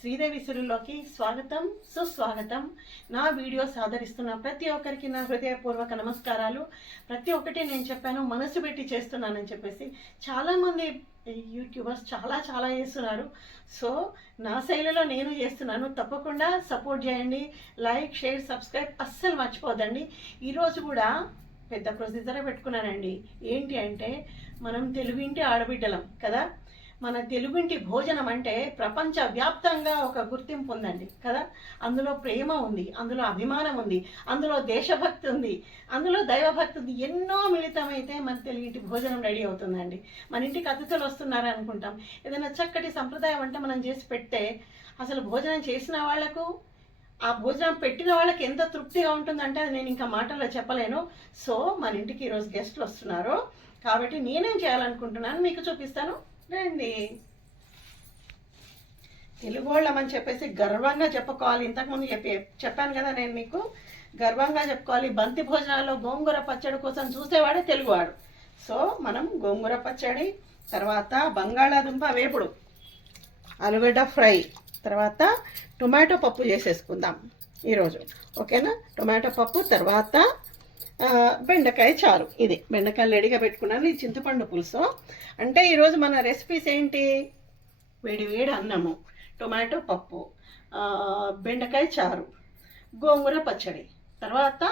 శ్రీదేవి సిరుల్లోకి స్వాగతం, సుస్వాగతం. నా వీడియోస్ ఆదరిస్తున్న ప్రతి ఒక్కరికి నా హృదయపూర్వక నమస్కారాలు. ప్రతి ఒక్కటి నేను చెప్పాను, మనసు పెట్టి చేస్తున్నానని చెప్పేసి చాలామంది యూట్యూబర్స్ చాలా చేస్తున్నారు. సో నా శైలిలో నేను చేస్తున్నాను. తప్పకుండా సపోర్ట్ చేయండి. లైక్, షేర్, సబ్స్క్రైబ్ అస్సలు మర్చిపోదండి. ఈరోజు కూడా పెద్ద ప్రొసీజరే పెట్టుకున్నానండి. ఏంటి అంటే, మనం తెలుగింటి ఆడబిడ్డలం కదా. మన తెలుగింటి భోజనం అంటే ప్రపంచ వ్యాప్తంగా ఒక గుర్తింపు ఉందండి కదా. అందులో ప్రేమ ఉంది, అందులో అభిమానం ఉంది, అందులో దేశభక్తి ఉంది, అందులో దైవభక్తి ఉంది. ఎన్నో మిళితమైతే మన తెలుగింటి భోజనం రెడీ అవుతుందండి. మన ఇంటికి అతిథులు వస్తున్నారని అనుకుంటాం, ఏదైనా చక్కటి సంప్రదాయ వంట మనం చేసి పెడితే అసలు భోజనం చేసిన వాళ్లకు, ఆ భోజనం పెట్టిన వాళ్ళకి ఎంత తృప్తిగా ఉంటుందంటే అది నేను ఇంకా మాటల్లో చెప్పలేను. సో మన ఇంటికి ఈరోజు గెస్ట్లు వస్తున్నారు కాబట్టి నేనేం చేయాలనుకుంటున్నాను మీకు చూపిస్తాను రండి. తెలుగు వాళ్ళమని చెప్పేసి గర్వంగా చెప్పుకోవాలి. ఇంతకుముందు చెప్పాను కదా, నేను మీకు గర్వంగా చెప్పుకోవాలి. బంతి భోజనాల్లో గోంగూర పచ్చడి కోసం చూసేవాడే తెలుగువాడు. సో మనం గోంగూర పచ్చడి, తర్వాత బంగాళాదుంప వేపుడు, ఆలుగడ్డ ఫ్రై, తర్వాత టొమాటో పప్పు చేసేసుకుందాం ఈరోజు. ఓకేనా? టొమాటో పప్పు, తర్వాత బెండకాయ చారు. ఇది బెండకాయలు రెడీగా పెట్టుకున్నాను. ఇది చింతపండు పులుసు. అంటే ఈరోజు మన రెసిపీస్ ఏంటి? వేడి అన్నము, టొమాటో పప్పు, బెండకాయ చారు, గోంగూర పచ్చడి, తర్వాత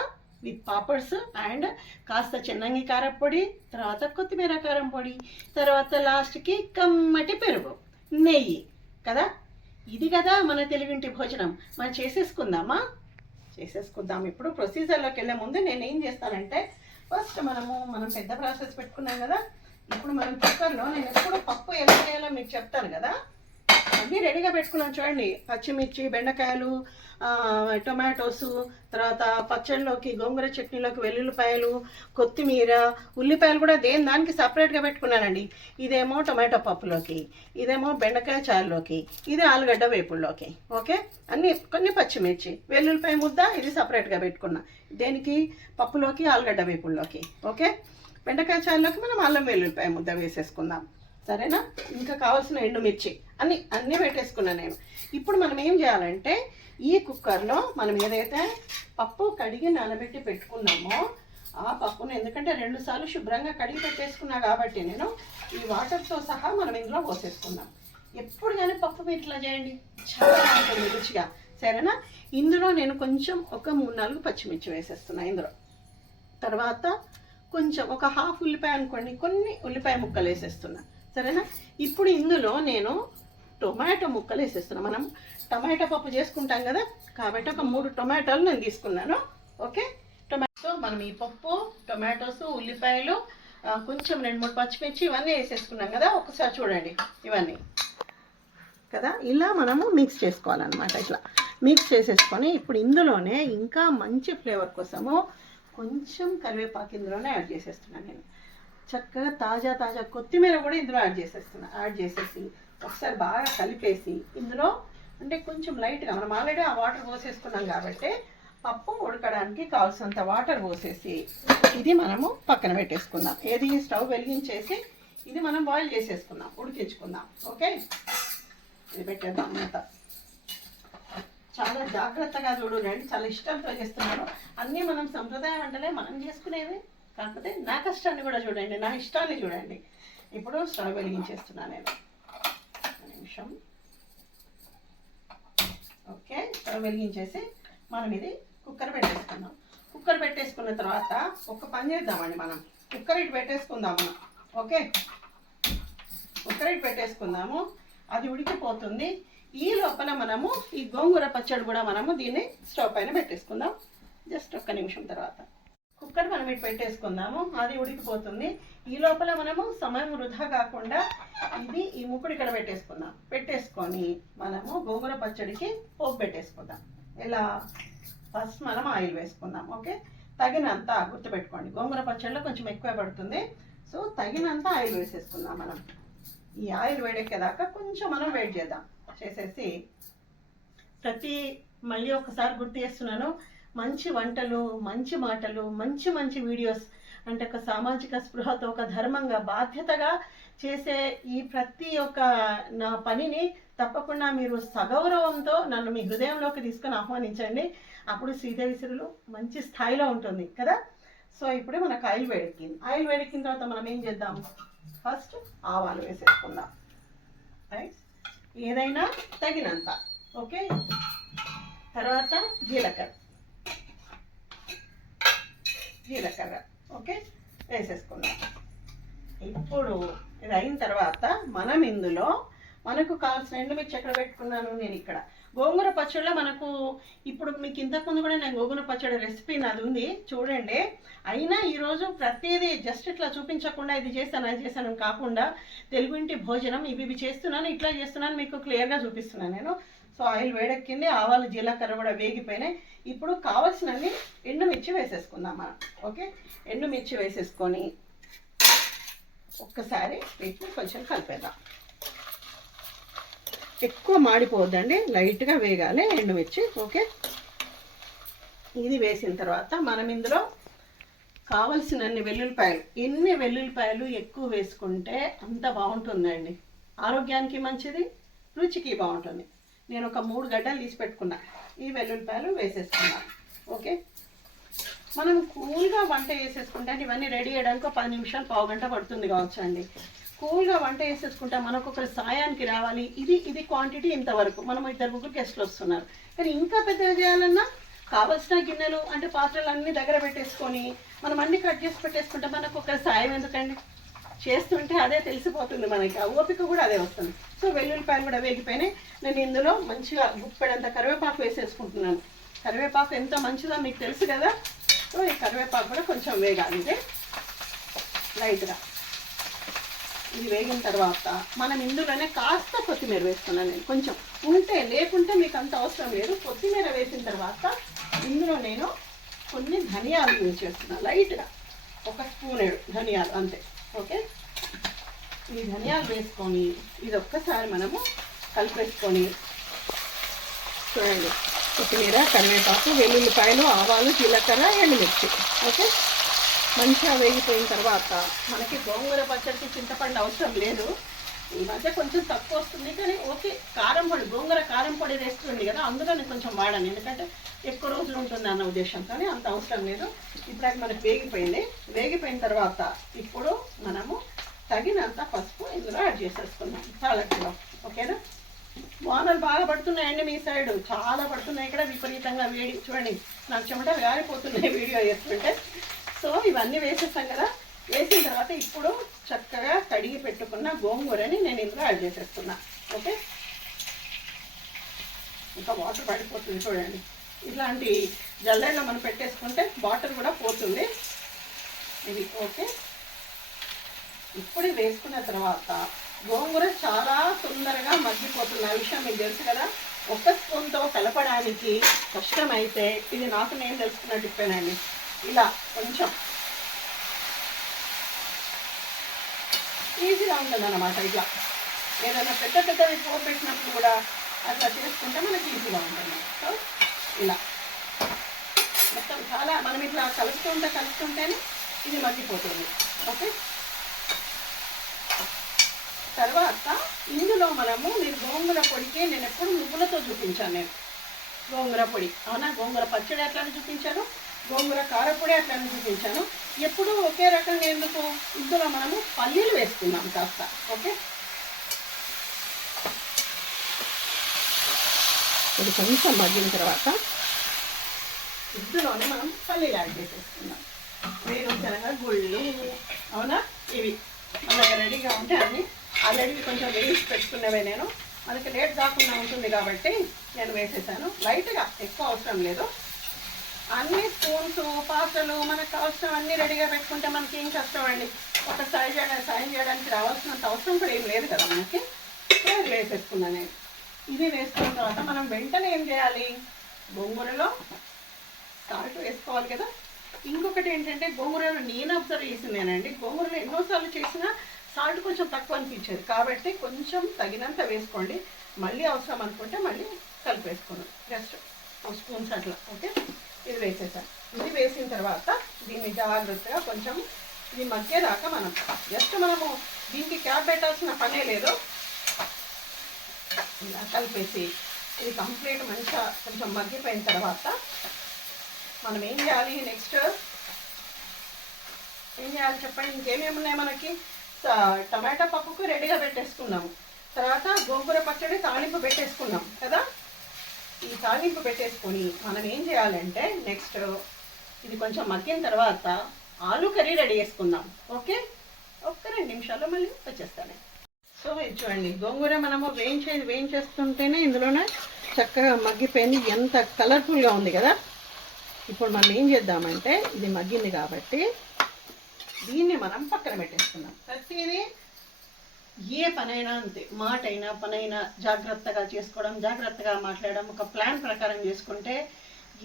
విత్ పాపడ్స్ అండ్ కాస్త చెన్నంగి కారం పొడి, తర్వాత కొత్తిమీర కారం పొడి, తర్వాత లాస్ట్కి కమ్మటి పెరుగు, నెయ్యి కదా. ఇది కదా మన తెలుగింటి భోజనం. మనం చేసేసుకుందామా? చేసేసుకుందాం. ఇప్పుడు ప్రొసీజర్లోకి వెళ్ళే ముందు నేను ఏం చేస్తానంటే, ఫస్ట్ మనం పెద్ద ప్రాసెస్ పెట్టుకున్నాం కదా. ఇప్పుడు మనం కుక్కర్లో నేను ఎప్పుడు పప్పు ఎలా చేయాలో మీకు చెప్తాను కదా. అన్నీ రెడీగా పెట్టుకున్నాను చూడండి. పచ్చిమిర్చి, బెండకాయలు, టొమాటోస్, తర్వాత పచ్చడిలోకి గోంగూర చట్నీలోకి వెల్లుల్లిపాయలు, కొత్తిమీర, ఉల్లిపాయలు కూడా దానికి సపరేట్గా పెట్టుకున్నానండి. ఇదేమో టొమాటో పప్పులోకి, ఇదేమో బెండకాయ చారులోకి, ఇది ఆలుగడ్డ వేపుల్లోకి. ఓకే, కొన్ని పచ్చిమిర్చి, వెల్లుల్లిపాయ ముద్ద ఇది సపరేట్గా పెట్టుకున్నా. దేనికి? పప్పులోకి, ఆలుగడ్డ వేపుల్లోకి. ఓకే, బెండకాయ చారులోకి మనం అల్లం వెల్లుల్లిపాయ ముద్ద వేసేసుకుందాం. సరేనా? ఇంకా కావాల్సిన ఎండుమిర్చి అన్నీ పెట్టేసుకున్నాను నేను. ఇప్పుడు మనం ఏం చేయాలంటే, ఈ కుక్కర్లో మనం ఏదైతే పప్పు కడిగి నానబెట్టి పెట్టుకున్నామో ఆ పప్పును, ఎందుకంటే 2 సార్లు శుభ్రంగా కడిగి పెట్టేసుకున్నా కాబట్టి నేను ఈ వాటర్తో సహా మనం ఇందులో పోసేసుకుందాం. ఎప్పుడు కానీ పప్పు మీరు ఇట్లా చేయండి, చాలా ఉంటుంది రుచిగా. సరేనా? ఇందులో నేను కొంచెం ఒక 3-4 పచ్చిమిర్చి వేసేస్తున్నా ఇందులో. తర్వాత కొంచెం ఒక హాఫ్ ఉల్లిపాయ అనుకోండి, కొన్ని ఉల్లిపాయ ముక్కలు వేసేస్తున్నా. సరేనా? ఇప్పుడు ఇందులో నేను టొమాటో ముక్కలు వేసేస్తున్నా. మనం టొమాటో పప్పు చేసుకుంటాం కదా, కాబట్టి ఒక 3 టొమాటోలు నేను తీసుకున్నాను. ఓకే, టొమాటో మనం ఈ పప్పు, టొమాటోస్, ఉల్లిపాయలు, కొంచెం 2-3 పచ్చిమిర్చి ఇవన్నీ వేసేసుకున్నాం కదా. ఒకసారి చూడండి ఇవన్నీ కదా. ఇలా మనము మిక్స్ చేసుకోవాలన్నమాట. ఇట్లా మిక్స్ చేసేసుకొని ఇప్పుడు ఇందులోనే ఇంకా మంచి ఫ్లేవర్ కోసము కొంచెం కరివేపాకు ఇందులోనే యాడ్ చేసేస్తున్నాను నేను. చక్కగా తాజా కొత్తిమీర కూడా ఇందులో యాడ్ చేసేసి ఒకసారి బాగా కలిపేసి, ఇందులో అంటే కొంచెం లైట్గా మనం ఆల్రెడీ ఆ వాటర్ పోసేసుకున్నాం కాబట్టి పప్పు ఉడకడానికి కావాల్సినంత వాటర్ పోసేసి ఇది మనము పక్కన పెట్టేసుకుందాం. ఏది? స్టవ్ వెలిగించేసి ఇది మనం బాయిల్ చేసేసుకుందాం, ఉడికించుకుందాం. ఓకే, ఇది పెట్టేద్దాం. అంతా చాలా జాగ్రత్తగా చూడండి, చాలా ఇష్టంతో చేస్తున్నాను. అన్నీ మనం సంప్రదాయ వంటలే మనం చేసుకునేవి, కాకపోతే నా కష్టాన్ని కూడా చూడండి, నా ఇష్టాన్ని చూడండి. ఇప్పుడు స్టవ్ వెలిగించేస్తున్నాను నేను. ఒక నిమిషం. ఓకే, స్టవ్ వెలిగించేసి మనం ఇది కుక్కర్ పెట్టేసుకుందాం. కుక్కర్ పెట్టేసుకున్న తర్వాత ఒక పని చేద్దామండి, మనం కుక్కర్ ఇటు పెట్టేసుకుందాము. ఓకే, కుక్కర్ ఇటు పెట్టేసుకుందాము. అది ఉడికిపోతుంది. ఈ లోపల మనము ఈ గోంగూర పచ్చడి కూడా మనము దీన్ని స్టవ్ పైన పెట్టేసుకుందాం. జస్ట్ ఒక్క నిమిషం తర్వాత కుక్కర్ మనం ఇటు పెట్టేసుకుందాము. అది ఉడికిపోతుంది. ఈ లోపల మనము సమయం వృధా కాకుండా ఈ ముక్కుడు ఇక్కడ పెట్టేసుకొని మనము గోంగూర పచ్చడికి పోపు పెట్టేసుకుందాం. ఇలా ఫస్ట్ మనం ఆయిల్ వేసుకుందాం. ఓకే, తగినంత గుర్తుపెట్టుకోండి, గోంగూర పచ్చడిలో కొంచెం ఎక్కువ పడుతుంది. సో తగినంత ఆయిల్ వేసేసుకుందాం మనం. ఈ ఆయిల్ వేడెక్కేదాకా కొంచెం మనం వెయిట్ చేసేసి మళ్ళీ ఒకసారి గుర్తు చేస్తున్నాను, మంచి వంటలు, మంచి మాటలు, మంచి వీడియోస్ అంటే ఒక సామాజిక స్పృహతో, ఒక ధర్మంగా, బాధ్యతగా చేసే ఈ ప్రతి ఒక్క నా పనిని తప్పకుండా మీరు సగౌరవంతో నన్ను మీ హృదయంలోకి తీసుకొని ఆహ్వానించండి. అప్పుడు శ్రీదేవి సిరులు మంచి స్థాయిలో ఉంటుంది కదా. సో ఇప్పుడు మనకు ఆయిల్ వేడెక్కింది. ఆయిల్ వేడెక్కిన తర్వాత మనం ఏం చేద్దాం, ఫస్ట్ ఆవాలు వేసేసుకుందాం. రైట్, ఏదైనా తగినంత. ఓకే, తర్వాత జీలకర్ర ఓకే వేసేసుకుందాం. ఇప్పుడు ఇది అయిన తర్వాత మనం ఇందులో మనకు కావాల్సిన ఎండుమిర్చి ఎక్కడ పెట్టుకున్నాను నేను ఇక్కడ. గోంగూర పచ్చడిలో మనకు ఇప్పుడు మీకు ఇంతకుముందు కూడా నేను గోంగూర పచ్చడి రెసిపీ నాది ఉంది చూడండి. అయినా ఈరోజు ప్రతిదీ జస్ట్ ఇట్లా చూపించకుండా ఇది చేస్తాను అది చేస్తాను కాకుండా తెలుగు ఇంటి భోజనం ఇవి చేస్తున్నాను, ఇట్లా చేస్తున్నాను మీకు క్లియర్గా చూపిస్తున్నాను నేను. సో ఆయిల్ వేడెక్కింది, ఆవాలు జీలకర్ర కూడా వేగిపోయినాయి. ఇప్పుడు కావాల్సినన్ని ఎండుమిర్చి వేసేసుకుందాం మనం. ఓకే, ఎండుమిర్చి వేసేసుకొని ఒక్కసారి వీటిని కొంచెం కలిపేద్దాం. ఎక్కువ మాడిపోవద్దండి, లైట్గా వేగాలి ఎండుమిర్చి. ఓకే, ఇది వేసిన తర్వాత మనం ఇందులో కావలసినన్ని వెల్లుల్లిపాయలు, ఎన్ని వెల్లుల్లిపాయలు ఎక్కువ వేసుకుంటే అంత బాగుంటుందండి. ఆరోగ్యానికి మంచిది, రుచికి బాగుంటుంది. నేను ఒక 3 గడ్డలు తీసి పెట్టుకున్నా. ఈ వెల్లుల్లిపాయలు వేసేసుకున్నాను. ఓకే, మనం కూల్గా వంట వేసేసుకుంటే ఇవన్నీ రెడీ చేయడానికి 10 నిమిషాలు, పావు గంట పడుతుంది కావచ్చు అండి. కూల్గా వంట వేసేసుకుంటే మనకు ఒకరి సాయానికి రావాలి. ఇది క్వాంటిటీ ఇంతవరకు, మనం 2-3 గెస్ట్లు వస్తున్నారు. కానీ ఇంకా పెద్దగా చేయాలన్నా కావలసిన గిన్నెలు అంటే పాత్రలు అన్నీ దగ్గర పెట్టేసుకొని మనం అన్నీ కట్ చేసి పెట్టేసుకుంటే మనకు ఒకరి సాయం ఎందుకండి, చేస్తుంటే అదే తెలిసిపోతుంది మనకి, ఆ ఓపిక కూడా అదే వస్తుంది. సో వెల్లుల్లిపాయలు కూడా వేగిపోయినాయి. నేను ఇందులో మంచిగా గుప్పెడంత కరివేపాకు వేసేసుకుంటున్నాను. కరివేపాకు ఎంత మంచిదో మీకు తెలుసు కదా. సో ఈ కరివేపాకు కూడా కొంచెం వేగాలి ఇదే లైట్గా. ఇది వేగిన తర్వాత మనం ఇందులోనే కాస్త కొత్తిమీర వేసుకున్నాను నేను. కొంచెం ఉంటే, లేకుంటే మీకు అంత అవసరం లేదు. కొత్తిమీర వేసిన తర్వాత ఇందులో నేను కొన్ని ధనియాలు యూజ్ చేస్తున్నాను లైట్గా, 1 స్పూన్ ధనియాలు అంతే. ఓకే, ఈ ధనియాలు వేసుకొని ఇది ఒక్కసారి మనము కలిపేసుకొని చూడండి. కొత్తిమీర, కరివేపాకు, వెల్లుల్లిపాయలు, ఆవాలు, జీలకర్ర, ఎండుమిర్చి. ఓకే, మంచిగా వేగిపోయిన తర్వాత మనకి గోంగూర పచ్చడికి చింతపండు అవసరం లేదు. ఈ మధ్య కొంచెం తక్కువ వస్తుంది కానీ ఓకే, కారం పొడి, గోంగూర కారం పొడి వేస్తుంది కదా, అందులో నేను కొంచెం వాడాను ఎందుకంటే ఎక్కువ రోజులు ఉంటుంది అన్న ఉద్దేశంతో. అంత అవసరం లేదు. ఇప్పుడు అది మనకు వేగిపోయింది. వేగిపోయిన తర్వాత ఇప్పుడు మనము తగినంత పసుపు ఇందులో యాడ్ చేసేసుకున్నాం సాలడ్లో. ఓకేనా, వానలు బాగా పడుతున్నాయండి మీ సైడ్, చాలా పడుతున్నాయి ఇక్కడ విపరీతంగా. వేడి చూడండి, నాకు చెమట గారిపోతున్నాయి వీడియో చేస్తుంటే. సో ఇవన్నీ వేసేస్తాం కదా. వేసిన తర్వాత ఇప్పుడు చక్కగా కడిగి పెట్టుకున్న గోంగూరని నేను ఇందులో యాడ్ చేసేస్తున్నా. ఓకే, ఇంకా వాటర్ పడిపోతుంది చూడండి. ఇట్లాంటి జల్లెడలో మనం పెట్టేసుకుంటే వాటర్ కూడా పోతుంది ఇది. ఓకే, ఇప్పుడు వేసుకున్న తర్వాత గోంగూర చాలా తొందరగా మగ్గిపోతుంది, ఆ విషయం మీకు తెలుసు కదా. 1 స్పూన్తో కలపడానికి కష్టమైతే ఇది నాకు నేను తెలుసుకున్న టిప్పేనండి. ఇలా కొంచెం ఈజీగా ఉంటుంది అన్నమాట. ఇట్లా ఏదైనా పెద్దవి పోపు పెట్టినప్పుడు కూడా అట్లా చేసుకుంటే మనకి ఈజీగా ఉంటుంది. సో ఇలా మొత్తం చాలా మనం ఇట్లా కలుపుతుంటేనే ఇది మగ్గిపోతుంది. ఓకే, తర్వాత ఇందులో మనము మీరు గోంగూర పొడికి నేను ఎప్పుడు నువ్వులతో చూపించాను. నేను గోంగూర పొడి అవునా, గోంగూర పచ్చడి అట్లానే చూపించాను, గోంగూర కారపొడి అట్లానే చూపించాను. ఎప్పుడు ఒకే రకంగా ఎందుకు, ఇందులో మనము పల్లీలు వేసుకున్నాం కాస్త. ఓకే, ఇది కొంచెం మగ్గిన తర్వాత ఇందులోనే మనం పల్లీలు యాడ్ చేసేసుకున్నాం. వేరుశనగ గుళ్ళు అవునా, ఇవి అలాగే రెడీగా ఉంటే అన్నీ ఆల్రెడీ కొంచెం వేసి పెట్టుకున్నవే. నేను మనకి లేట్ కాకుండా ఉంటుంది కాబట్టి నేను వేసేసాను లైట్గా, ఎక్కువ అవసరం లేదు. అన్ని స్పూన్స్, పాత్రలు మనకు కావాల్సిన అన్నీ రెడీగా పెట్టుకుంటే మనకి ఏం కష్టం అండి. ఒక సాయం చేయడానికి రావాల్సినంత అవసరం కూడా ఏం లేదు కదా మనకి. ఇది వేసేసుకున్నాను నేను. ఇది వేసుకున్న తర్వాత మనం వెంటనే ఏం చేయాలి, గోంగూరలో సాల్ట్ వేసుకోవాలి కదా. ఇంకొకటి ఏంటంటే గోంగూరలో నేను అబ్జర్వ్ చేసిందేనండి, గోంగూరలో ఎన్నోసార్లు చేసినా సాల్ట్ కొంచెం తక్కువ అనిపించేది కాబట్టి కొంచెం తగినంత వేసుకోండి. మళ్ళీ అవసరం అనుకుంటే మళ్ళీ కలిపేసుకోండి, జస్ట్ 2 స్పూన్స్ అట్లా. ఓకే, ఇది వేసేసాను. ఇది వేసిన తర్వాత దీన్ని జాగ్రత్తగా కొంచెం ఇది మగ్గేదాకా మనం జస్ట్ మనము దీనికి క్యాప్ పెట్టాల్సిన పనే లేదు. ఇలా కలిపేసి ఇది కంప్లీట్ మంచిగా కొంచెం మగ్గిపోయిన తర్వాత మనం ఏం చేయాలి, నెక్స్ట్ ఏం చేయాలి చెప్పండి. ఇంకేమేమి ఉన్నాయి మనకి, టమాటా పప్పుకు రెడీగా పెట్టేసుకున్నాము. తర్వాత గోంగూర పచ్చడి తాలింపు పెట్టేసుకున్నాం కదా. ఈ తాలింపు పెట్టేసుకొని మనం ఏం చేయాలంటే నెక్స్ట్ ఇది కొంచెం మగ్గిన తర్వాత ఆలు కర్రీ రెడీ చేసుకుందాం. ఓకే, ఒక్క 2 నిమిషాల్లో మళ్ళీ వచ్చేస్తాను. సో ఇది చూడండి, గోంగూర మనము వేయించేస్తుంటేనే ఇందులోనే చక్కగా మగ్గిపోయింది, ఎంత కలర్ఫుల్గా ఉంది కదా. ఇప్పుడు మనం ఏం చేద్దామంటే ఇది మగ్గింది కాబట్టి దీన్ని మనం పక్కన పెట్టేసుకుందాం. ప్రతిదీ ఏ పనైనా అంతే, మాటైనా పనైనా జాగ్రత్తగా చేసుకోవడం, జాగ్రత్తగా మాట్లాడడం, ఒక ప్లాన్ ప్రకారం చేసుకుంటే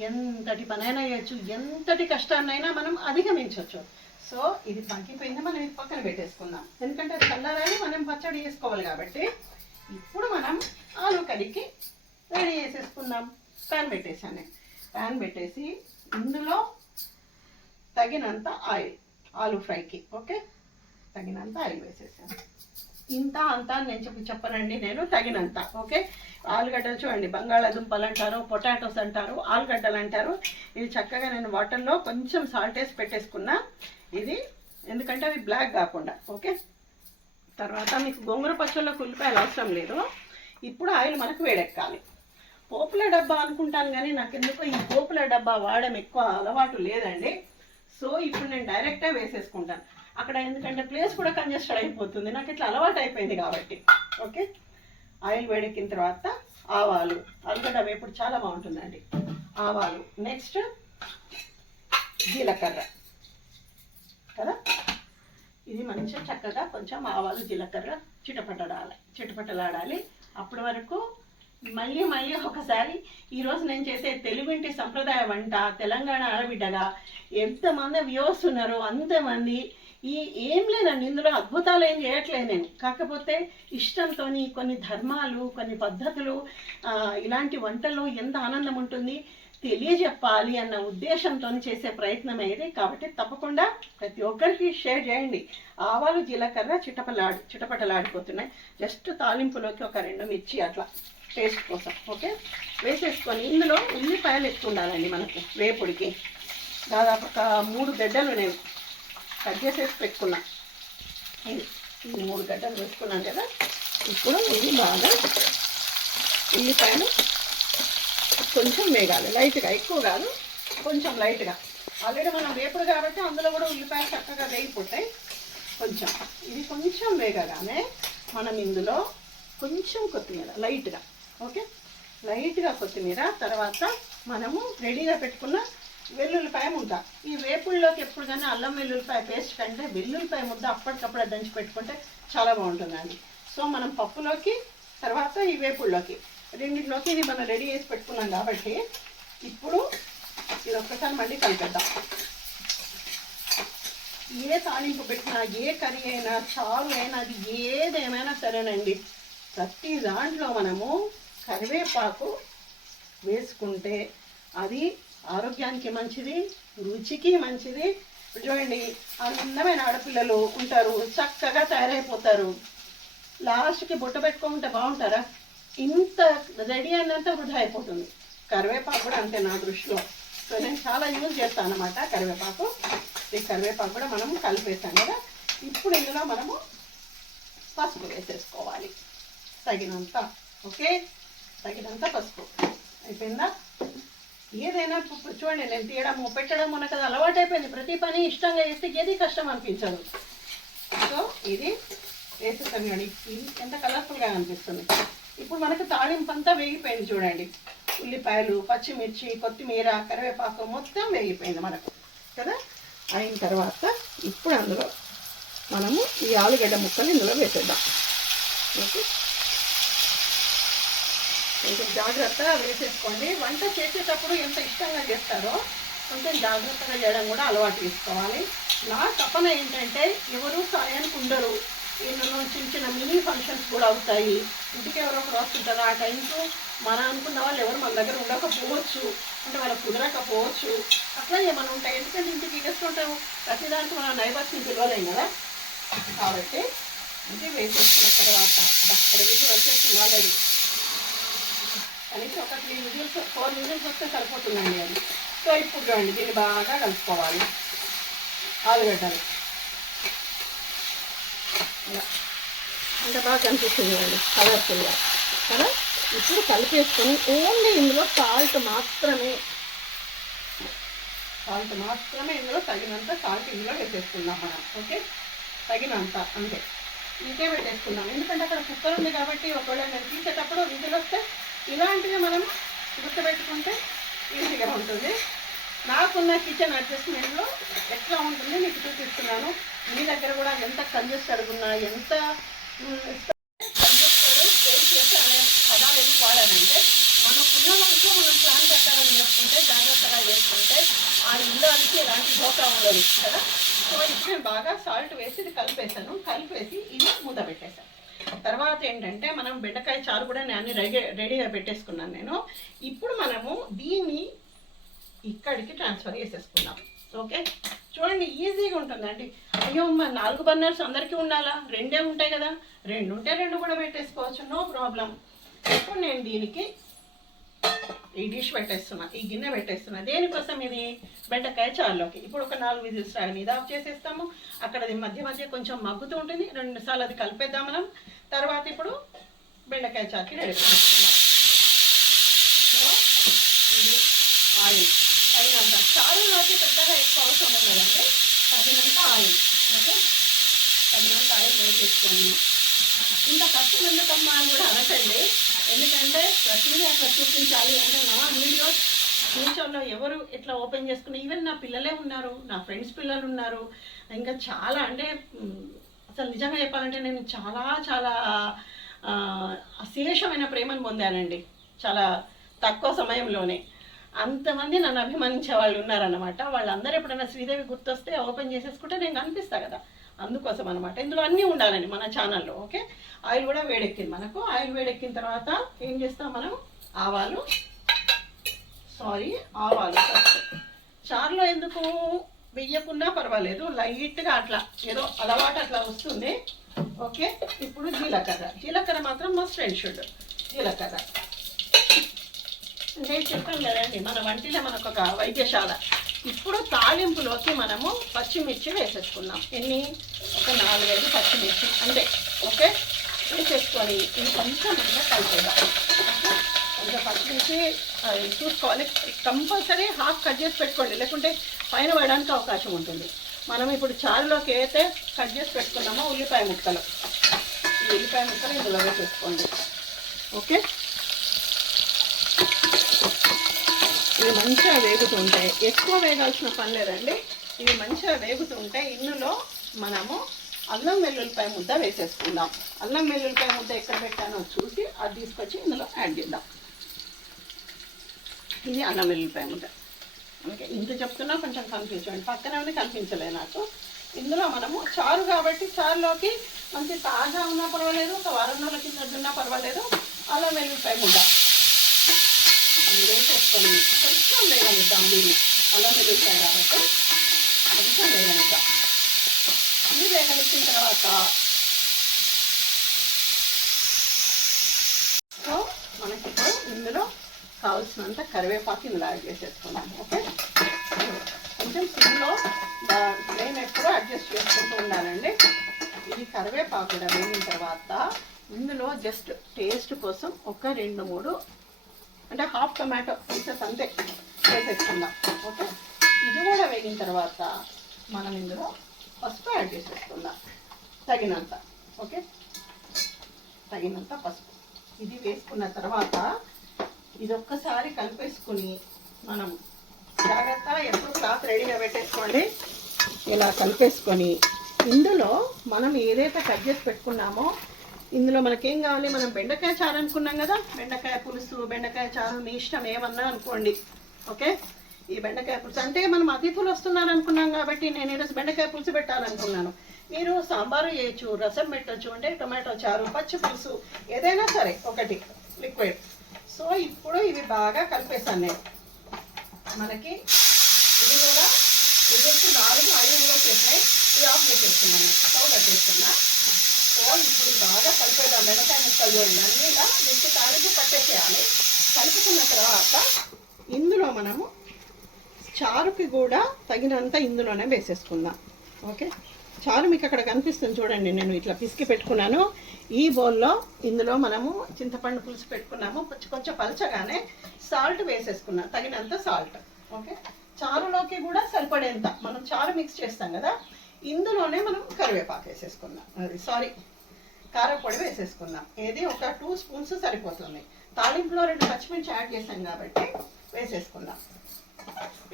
ఎంతటి పనైనా చేయొచ్చు, ఎంతటి కష్టాన్నైనా మనం అధిగమించవచ్చు. సో ఇది మగ్గిపోయింది, మనం ఇది పక్కన పెట్టేసుకుందాం. ఎందుకంటే చల్లారాని మనం పచ్చడి చేసుకోవాలి కాబట్టి. ఇప్పుడు మనం ఆలు కర్రీకి రెడీ చేసేసుకుందాం. ప్యాన్ పెట్టేసాను. ప్యాన్ పెట్టేసి ఇందులో తగినంత ఆయిల్, ఆలు ఫ్రైకి ఓకే తగినంత ఆయిల్ వేసేసాను. ఇంత అంత నేను చెప్పనండి, నేను తగినంత. ఓకే, ఆలుగడ్డలు చూడండి, బంగాళాదుంపలు అంటారు, పొటాటోస్ అంటారు, ఆలుగడ్డలు అంటారు. ఇది చక్కగా నేను వాటర్లో కొంచెం సాల్ట్ వేసి పెట్టేసుకున్నా, ఇది ఎందుకంటే అవి బ్లాక్ కాకుండా. ఓకే, తర్వాత మీకు గోంగూర పచ్చళ్ళకు ఉల్లిపాయలు అవసరం లేదు. ఇప్పుడు ఆయిల్ మనకు వేడెక్కాలి. పోపుల డబ్బా అనుకుంటాను కానీ నాకు ఎందుకో ఈ పోపుల డబ్బా వాడడం ఎక్కువ అలవాటు లేదండి. సో ఇప్పుడు నేను డైరెక్ట్గా వేసేసుకుంటాను అక్కడ, ఎందుకంటే ప్లేస్ కూడా కంజెస్టెడ్ అయిపోతుంది, నాకు ఇట్లా అలవాటు అయిపోయింది కాబట్టి. ఓకే, ఆయిల్ వేడెక్కిన తర్వాత ఆవాలు, ఆలుగడ్డ వేపుడు చాలా బాగుంటుందండి. ఆవాలు, నెక్స్ట్ జీలకర్ర కదా. ఇది మంచిగా చక్కగా కొంచెం ఆవాలు జీలకర్ర చిటపటలాడాలి. అప్పటి వరకు మళ్ళీ ఒకసారి ఈరోజు నేను చేసే తెలుగుంటి సంప్రదాయ వంట, తెలంగాణ ఆడబిడ్డగా ఎంతమంది వ్యూవర్స్ ఉన్నారో అంతమంది. ఏం లేదండి, ఇందులో అద్భుతాలు ఏం చేయట్లేదు నేను, కాకపోతే ఇష్టంతో కొన్ని ధర్మాలు, కొన్ని పద్ధతులు, ఇలాంటి వంటల్లో ఎంత ఆనందం ఉంటుంది తెలియజెప్పాలి అన్న ఉద్దేశంతో చేసే ప్రయత్నం అయ్యేది. కాబట్టి తప్పకుండా ప్రతి ఒక్కరికి షేర్ చేయండి. ఆవాలు జీలకర్ర చిటపటలాడిపోతున్నాయి. జస్ట్ తాలింపులోకి ఒక 2 మిర్చి అట్లా టేస్ట్ కోసం ఓకే వేసేసుకొని, ఇందులో ఉల్లిపాయలు ఎక్కువ ఉండాలండి మనకు వేపుడికి. దాదాపు ఒక 3 గడ్డలు నేను కట్ చేసేసి పెట్టుకున్నా. ఇది 3 గడ్డలు వేసుకున్నాను కదా. ఇప్పుడు ఇది బాగా ఉల్లిపాయలు కొంచెం వేగాలి, లైట్గా, ఎక్కువ కాదు, కొంచెం లైట్గా. ఆల్రెడీ మనం వేపుడు కాబట్టి అందులో కూడా ఉల్లిపాయలు చక్కగా వేగిపోతాయి. కొంచెం ఇది కొంచెం వేగగానే మనం ఇందులో కొంచెం కొత్తిమీర లైట్గా, ఓకే లైట్గా కొత్తిమీర, తర్వాత మనము రెడీగా పెట్టుకున్న వెల్లుల్లిపాయ ముద్ద. ఈ వేపుల్లోకి ఎప్పుడు కానీ అల్లం వెల్లుల్లిపాయ పేస్ట్ కంటే వెల్లుల్లిపాయ ముద్ద అప్పటికప్పుడే దంచి పెట్టుకుంటే చాలా బాగుంటుందండి. సో మనం పప్పులోకి, తర్వాత ఈ వేపుల్లోకి, రెండింటిలోకి ఇది మనం రెడీ చేసి పెట్టుకున్నాం కాబట్టి ఇప్పుడు ఇది ఒక్కసారి మళ్ళీ కలిపేద్దాం. ఏ తాలింపు పెట్టినా, ఏ కర్రీ అయినా, చారు అయినా, అది ఏదేమైనా సరేనండి, ప్రతి దాంట్లో మనము కరివేపాకు వేసుకుంటే అది ఆరోగ్యానికి మంచిది, రుచికి మంచిది. చూడండి, అందమైన ఆడపిల్లలు ఉంటారు, చక్కగా తయారైపోతారు, లాస్ట్కి బొట్ట పెట్టుకుంటే బాగుంటారా? ఇంత రెడీ అయినంత వృధా అయిపోతుంది. కరివేపాకు కూడా అంతే నా దృష్టిలో. సో నేను చాలా యూజ్ చేస్తాను అన్నమాట కరివేపాకు. ఈ కరివేపాకు కూడా మనము కలిపేసాం కదా. ఇప్పుడు ఇందులో మనము పసుపు వేసేసుకోవాలి తగినంత. ఓకే, తగినంత పసుపు అయిపోయిందా? ఏదైనా చూడండి, నేను తీయడము పెట్టడము నాకు అది అలవాటు అయిపోయింది. ప్రతి పని ఇష్టంగా చేస్తే ఏది కష్టం అనిపించదు. సో ఇది వేసేసాను కానీ ఎంత కలర్ఫుల్గా అనిపిస్తుంది. ఇప్పుడు మనకు తాళింపు అంతా వేగిపోయింది చూడండి. ఉల్లిపాయలు, పచ్చిమిర్చి, కొత్తిమీర, కరివేపాకు మొత్తం వేగిపోయింది మనకు కదా. అయిన తర్వాత ఇప్పుడు అందులో మనము ఈ ఆలుగడ్డ ముక్కలు ఇందులో వేసేద్దాం. ఓకే, కొంచెం జాగ్రత్తగా వేసేసుకోండి. వంట చేసేటప్పుడు ఎంత ఇష్టంగా చేస్తారో కొంచెం జాగ్రత్తగా చేయడం కూడా అలవాటు చేసుకోవాలి. నా తపన ఏంటంటే ఎవరు సాయానికి ఉండరు, ఇందులో చిన్న మినీ ఫంక్షన్స్ కూడా అవుతాయి, ఇంటికి ఎవరో ఒకరు వస్తుంటారు. ఆ టైంకు మనం అనుకున్న వాళ్ళు ఎవరు మన దగ్గర ఉండకపోవచ్చు. అంటే వాళ్ళకి కుదరకపోవచ్చు, అట్లా ఏమైనా ఉంటాయి. ఎందుకంటే ఇంటికి గెస్ట్ ఉంటాము, ప్రతిదానికి మనం నైబర్స్ని పిలవలేం కదా. కాబట్టి ఇది వేసేసుకున్న తర్వాత అక్కడ విజిల్ వచ్చేస్తుంది ఆల్రెడీ. కనీసం ఒక 3 విజిల్స్ 4 విజిల్స్ వస్తే సరిపోతుందండి అది. సో ఇప్పుడు చూడండి, దీన్ని బాగా కలుపుకోవాలి. ఆలుగడ్డలు అంటే బాగా కనిపిస్తుంది అండి కలర్ఫుల్గా కదా. ఇప్పుడు కలిపేసుకొని ఓన్లీ ఇందులో సాల్ట్ మాత్రమే ఇందులో తగినంత సాల్ట్ ఇందులో వేసేసుకుందాం మనం. ఓకే, తగినంత అంతే, ఇంకే పెట్టేసుకుందాం. ఎందుకంటే అక్కడ కుక్కర్ ఉంది కాబట్టి ఒకవేళ నేను తీసేటప్పుడు విజిల్ వస్తే ఇలాంటివి మనం గుర్తుపెట్టుకుంటే ఈజీగా ఉంటుంది. నాకున్న కిచెన్ అడ్జస్ట్మెంట్లో ఎట్లా ఉంటుంది మీకు చూపిస్తున్నాను. మీ దగ్గర కూడా ఎంత కంజెస్టెడ్ ఉన్నా, ఎంత కంజెస్టెడ్ సేవ్ చేసి అనే పదాలు ఎందుకు వాడానంటే, మనకున్న దాంట్లో మనం ప్లాన్ ప్రకారం చేసుకుంటే, జాగ్రత్తగా చేసుకుంటే ఆ ఇల్లుకి ఎలాంటి ధోకా ఉండదు కదా. సో ఇప్పుడు నేను బాగా సాల్ట్ వేసి ఇది కలిపేసాను. కలిపేసి ఇది మూత పెట్టేశాను. తర్వాత ఏంటంటే మనం బెండకాయ చారు కూడా నేను రెడీగా పెట్టేసుకున్నాను నేను. ఇప్పుడు మనము దీన్ని ఇక్కడికి ట్రాన్స్ఫర్ చేసేసుకుందాం. ఓకే, చూడండి ఈజీగా ఉంటుందండి. అయ్యో మా 4 బర్నర్స్ అందరికీ ఉండాలా? 2 ఉంటాయి కదా, 2 ఉంటే 2 కూడా పెట్టేసుకోవచ్చు, నో ప్రాబ్లం. ఇప్పుడు నేను దీనికి ఈ డిష్ పెట్టేస్తున్నా, ఈ గిన్నె పెట్టేస్తున్నా. దేనికోసం? ఇది బెండకాయ చారులోకి. ఇప్పుడు ఒక 4 విజిల్స్ రాగా మీద ఆఫ్ చేసేస్తాము. అక్కడ అది మధ్య మధ్య కొంచెం మగ్గుతూ ఉంటుంది, 2 సార్లు అది కలిపేద్దాం మనం. తర్వాత ఇప్పుడు బెండకాయ చారుకి రెడీ చేస్తున్నాం. ఇది ఆయిల్ తగినంత, చారులోకి పెద్దగా ఎక్కువ అవసరం ఉండదండి, తగినంత ఆయిల్. ఓకే, తగినంత ఆయిల్ వేసేసుకొని ఇంత కష్టం ఎందుకమ్మా అని కూడా అనకండి. ఎందుకంటే ప్రతిదీ అట్లా చూపించాలి అంటే నా వీడియోస్ ఫ్యూచర్లో ఎవరు ఇట్లా ఓపెన్ చేసుకుని, ఈవెన్ నా పిల్లలే ఉన్నారు, నా ఫ్రెండ్స్ పిల్లలు ఉన్నారు, ఇంకా చాలా అంటే అసలు నిజంగా చెప్పాలంటే నేను చాలా చాలా అశేషమైన ప్రేమను పొందానండి చాలా తక్కువ సమయంలోనే. అంతమంది నన్ను అభిమానించే వాళ్ళు ఉన్నారన్నమాట. వాళ్ళందరూ ఎప్పుడైనా శ్రీదేవి గుర్తొస్తే ఓపెన్ చేసేసుకుంటే నేను కనిపిస్తా కదా, అందుకోసం అనమాట. ఇందులో అన్నీ ఉండాలండి మన ఛానల్లో. ఓకే, ఆయిల్ కూడా వేడెక్కింది మనకు. ఆయిల్ వేడెక్కిన తర్వాత ఏం చేస్తాం మనం? ఆవాలు ఫస్ట్ చారులో ఎందుకు వెయ్యకున్నా పర్వాలేదు, లైట్గా అట్లా ఏదో అలవాటు అట్లా వస్తుంది. ఓకే, ఇప్పుడు జీలకర్ర మాత్రం మస్ట్ అండ్ షుడ్. జీలకర్ర అంటే చెప్పాను కదండి, మన వంటిలో మనకు ఒక వైద్యశాల. ఇప్పుడు తాలింపులోకి మనము పచ్చిమిర్చి వేసేసుకున్నాం. ఎన్ని? ఒక 4-5 పచ్చిమిర్చి అంతే. ఓకే, వేసేసుకొని ఇది కొంచెం కలిపేద్దాం. కొంచెం పచ్చిమిర్చి చూసుకోవాలి, కంపల్సరీ హాఫ్ కట్ చేసి పెట్టుకోండి, లేకుంటే పైన పడడానికి అవకాశం ఉంటుంది. మనం ఇప్పుడు చారులోకి అయితే కట్ చేసి పెట్టుకున్నామో ఉల్లిపాయ ముక్కలు, ఈ ఉల్లిపాయ ముక్కలు ఇందులో వేసేసుకోండి. ఓకే, ఇవి మంచిగా వేగుతుంటాయి, ఎక్కువ వేగాల్సిన పని లేదండి. ఇవి మంచిగా వేగుతుంటే ఇందులో మనము అల్లం వెల్లుల్లిపాయ ముద్ద వేసేసుకుందాం. అల్లం వెల్లుల్లిపాయ ముద్ద ఎక్కడ పెట్టానో చూసి అది తీసుకొచ్చి ఇందులో యాడ్ చేద్దాం. ఇది అల్లం వెల్లుల్లిపాయ ముద్ద. ఓకే, ఇంత చెప్తున్నా కొంచెం కనిపించండి, పక్కన ఉంది కనిపించలేదు నాకు. ఇందులో మనము చారు కాబట్టి చారులోకి మంచి తాజా ఉన్నా పర్వాలేదు, ఒక వారం రోజుల కింద ఉన్నా పర్వాలేదు, అల్లం వెల్లుల్లిపాయ ముద్ద వేసేసుకొని కొంచెం వేగనిద్దాం. దీన్ని అల్లం వెల్లుల్లిపాయ కాబట్టి కొంచెం వేగనిద్దాం. ఇది వేగనిచ్చిన తర్వాత సో మనకి ఇప్పుడు ఇందులో కావాల్సినంత కరివేపాకు ఇందులో యాడ్ చేసేసుకున్నాం. ఓకే, కొంచెం సిమ్లో ఫ్లేమ్ ఎప్పుడూ అడ్జస్ట్ చేసుకుంటూ ఉండాలండి. ఇది కరివేపాకు కూడా వేగిన తర్వాత ఇందులో జస్ట్ టేస్ట్ కోసం ఒక 2-3 అంటే హాఫ్ టొమాటో పీసెస్ అంతే వేసేసుకుందాం. ఓకే, ఇది కూడా వేగిన తర్వాత మనం ఇందులో పసుపు యాడ్ చేసేసుకుందాం తగినంత. ఓకే, తగినంత పసుపు ఇది వేసుకున్న తర్వాత ఇది ఒక్కసారి కలిపేసుకుని మనం జాగ్రత్త ఎప్పుడు క్లాత్ రెడీగా పెట్టేసుకోండి. ఇలా కలిపేసుకొని ఇందులో మనం ఏదైతే కట్ చేసి పెట్టుకున్నామో ఇందులో మనకేం కావాలి? మనం బెండకాయ చారు అనుకున్నాం కదా, బెండకాయ పులుసు, బెండకాయ చారు మీ ఇష్టం ఏమన్నా అనుకోండి. ఓకే, ఈ బెండకాయ పులుసు అంటే మనం అతిథులు వస్తున్నారు అనుకున్నాం కాబట్టి నేను ఈరోజు బెండకాయ పులుసు పెట్టాలనుకున్నాను. మీరు సాంబారు చేయొచ్చు, రసం పెట్టచ్చు, అంటే టొమాటో చారు, పచ్చి పులుసు, ఏదైనా సరే ఒకటి లిక్విడ్. సో ఇప్పుడు ఇవి బాగా కలిపేసాను నేను. మనకి ఇది కూడా ఎదురు 4-5 కూడా చేసినాయి. ఇది ఆఫ్ చేసేస్తున్నాను, స్టవ్ కట్టేస్తున్నా. సో ఇప్పుడు బాగా కలిపేద్దాం. బెండకాయ ముక్కలు చూడండి అన్నీ ఇలా దీనికి తాలింపు పట్టేసేయాలి. కలుపుకున్న తర్వాత ఇందులో మనము చారుకి కూడా తగినంత ఇందులోనే వేసేసుకుందాం. ఓకే, చారు మీకు అక్కడ కనిపిస్తుంది చూడండి, నేను ఇట్లా పిసికి పెట్టుకున్నాను. ఈ బౌల్లో ఇందులో మనము చింతపండు పులుసు పెట్టుకున్నాము. కొంచెం పలచగానే సాల్ట్ వేసేసుకున్నాం, తగినంత సాల్ట్. ఓకే, చారులోకి కూడా సరిపడేంత మనం చారు మిక్స్ చేస్తాం కదా, ఇందులోనే మనం కరివేపాకు వేసేసుకున్నాం. కారపొడి వేసేసుకున్నాం. ఏది ఒక 2 స్పూన్స్ సరిపోతుంది. తాలింపులో 2 పచ్చిమిర్చి యాడ్ చేసాం కాబట్టి వేసేసుకున్నాం.